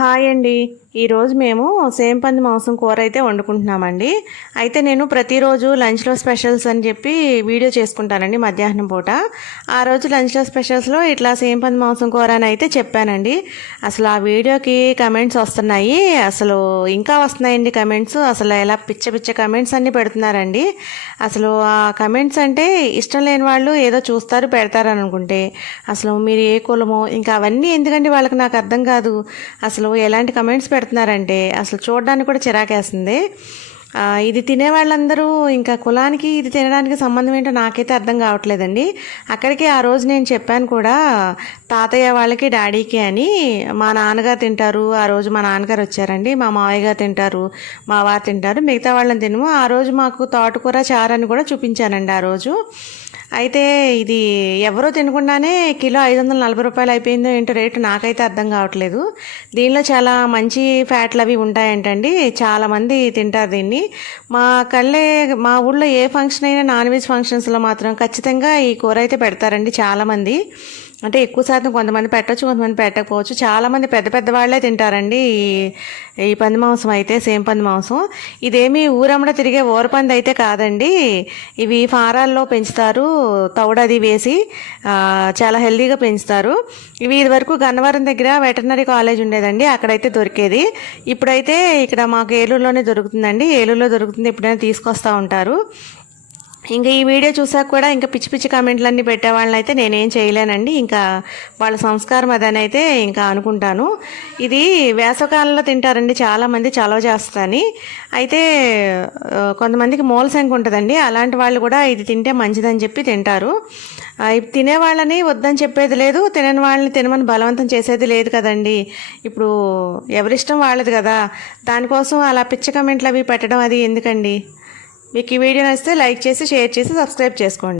Hi అండి. ఈరోజు మేము సేంపంది మాంసం కూర అయితే వండుకుంటున్నామండి. అయితే నేను ప్రతిరోజు లంచ్లో స్పెషల్స్ అని చెప్పి వీడియో చేసుకుంటానండి మధ్యాహ్నం పూట. ఆ రోజు లంచ్లో స్పెషల్స్లో ఇట్లా సేంపంది మాంసం కూర అని అయితే చెప్పానండి. అసలు ఆ వీడియోకి కమెంట్స్ వస్తున్నాయి. అసలు ఇంకా వస్తున్నాయండి కమెంట్స్. అసలు ఎలా పిచ్చ పిచ్చ కమెంట్స్ అన్నీ పెడుతున్నారండి. అసలు ఆ కమెంట్స్ అంటే ఇష్టం లేని వాళ్ళు ఏదో చూస్తారు పెడతారు అనుకుంటే. అసలు మీరు ఏ కులమో ఇంకా అవన్నీ ఎందుకండి వాళ్ళకి నాకు అర్థం కాదు. అసలు ఎలాంటి కమెంట్స్ పెడుతున్నారంటే అసలు చూడడానికి కూడా చిరాకేస్తుంది. ఇది తినే వాళ్ళందరూ ఇంకా కులానికి ఇది తినడానికి సంబంధం ఏంటో నాకైతే అర్థం కావట్లేదండి. అక్కడికి ఆ రోజు నేను చెప్పాను కూడా తాతయ్య వాళ్ళకి డాడీకి అని మా నాన్నగారు తింటారు ఆ రోజు మా నాన్నగారు వచ్చారండి మా మావయ్య గారు తింటారు మా వారు తింటారు మిగతా వాళ్ళని తినము. ఆ రోజు మాకు తోటకూర చారని కూడా చూపించానండి ఆ రోజు. అయితే ఇది ఎవరో తినకుండానే కిలో ఐదు వందల నలభై రూపాయలు అయిపోయిందో ఏంటో రేటు నాకైతే అర్థం కావట్లేదు. దీనిలో చాలా మంచి ఫ్యాట్లు అవి ఉంటాయంటండి. చాలామంది తింటారు దీన్ని. మా కళ్ళే మా ఊళ్ళో ఏ ఫంక్షన్ అయినా నాన్ వెజ్ ఫంక్షన్స్లో మాత్రం ఖచ్చితంగా ఈ కూర అయితే పెడతారండి చాలామంది అంటే ఎక్కువ శాతం కొంతమంది పెట్టచ్చు కొంతమంది పెట్టకపోవచ్చు. చాలామంది పెద్ద పెద్ద వాళ్ళే తింటారండి ఈ పంది మాంసం అయితే సేమ్ పంది మాంసం. ఇదేమి ఊరమ్మడ తిరిగే ఊరపంది అయితే కాదండి. ఇవి ఫారాల్లో పెంచుతారు తౌడది వేసి చాలా హెల్దీగా పెంచుతారు. ఇవి ఇదివరకు గన్నవరం దగ్గర వెటర్నరీ కాలేజ్ ఉండేదండి అక్కడైతే దొరికేది. ఇప్పుడైతే ఇక్కడ మాకు ఏలూరులోనే దొరుకుతుందండి. ఏలూరులో దొరుకుతుంది ఎప్పుడైనా తీసుకొస్తూ ఉంటారు. ఇంకా ఈ వీడియో చూసాక కూడా ఇంకా పిచ్చి పిచ్చి కామెంట్లన్నీ పెట్టే వాళ్ళని అయితే నేనేం చేయలేనండి. ఇంకా వాళ్ళ సంస్కారం అదనైతే అయితే ఇంకా అనుకుంటాను. ఇది వేసవకాలంలో తింటారండి చాలామంది చలవ చేస్తాని. అయితే కొంతమందికి మూల సంఖ్య ఉంటుందండి. అలాంటి వాళ్ళు కూడా ఇది తింటే మంచిదని చెప్పి తింటారు. తినే వాళ్ళని వద్దని చెప్పేది లేదు. తినని వాళ్ళని తినమని బలవంతం చేసేది లేదు కదండి. ఇప్పుడు ఎవరిష్టం వాళ్ళది కదా. దానికోసం అలా పిచ్చి కమెంట్లు అవి పెట్టడం అది ఎందుకండి? మీకు ఈ వీడియో నచ్చితే లైక్ చేసి షేర్ చేసి సబ్స్క్రైబ్ చేసుకోండి.